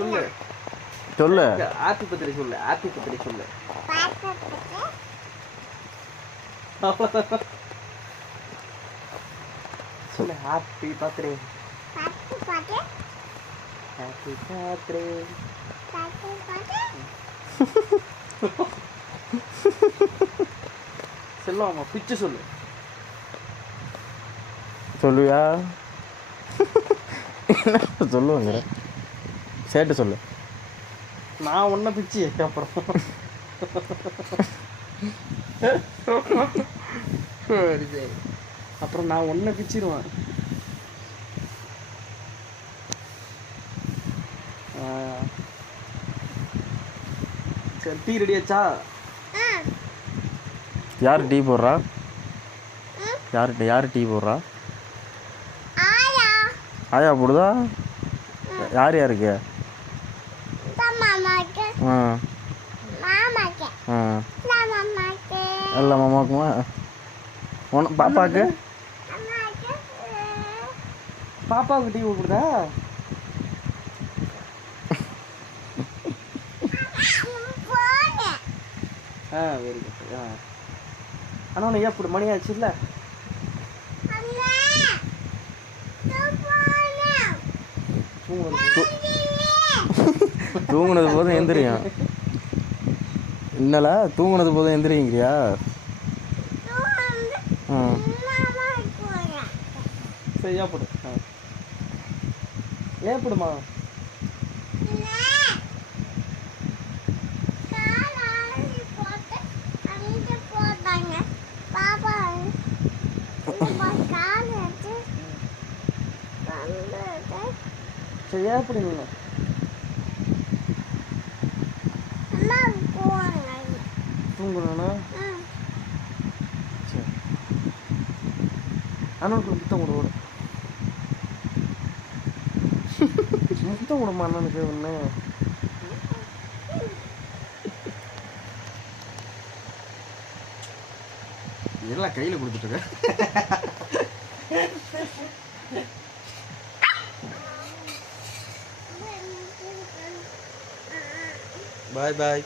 சொல்லு சொல்லு. Happy birthday சொல்லு. ஹாப்பி பர்த்டே சொல்லு. சொல்லு happy birthday. Happy birthday. Happy birthday. Chellamma Pichu சொல்லு. சொல்லுவியா? என்ன சொல்லுவாங்க? சேட்டு சொல்லு. நான் ஒன்றை பிச்சு அப்புறம் சரி சரி அப்புறம் நான் ஒன்றை பிச்சிருவேன். சரி டீ ரெடியாச்சா? யார் டீ போடுறா? யார் டீ போடுறா? ஆயா போடுதா? யார் யாருக்கு? எல்லா மாமாக்குமா? பாப்பாவுக்கு? பாப்பாவுக்கு டீ கொடுக்குறா? Very good. ஆனால் ஒன்று ஏன் இப்படி மணி ஆச்சு இல்லை? தூங்குனது போதும் எந்திரியும். என்னலா தூங்குனது போதும் எந்திரிங்கிறியா? சரி ஏப்படு. ஏப்படுமா? சரி ஏப்படு நீங்க தூங்கணும்னா. சரி அண்ணனுக்கு முத்தம் கூட விட. முத்தம் விடுமா அண்ணனுக்கு ஒன்று. எல்லாம் கையில் கொடுத்துட்டு. பாய் பாய்.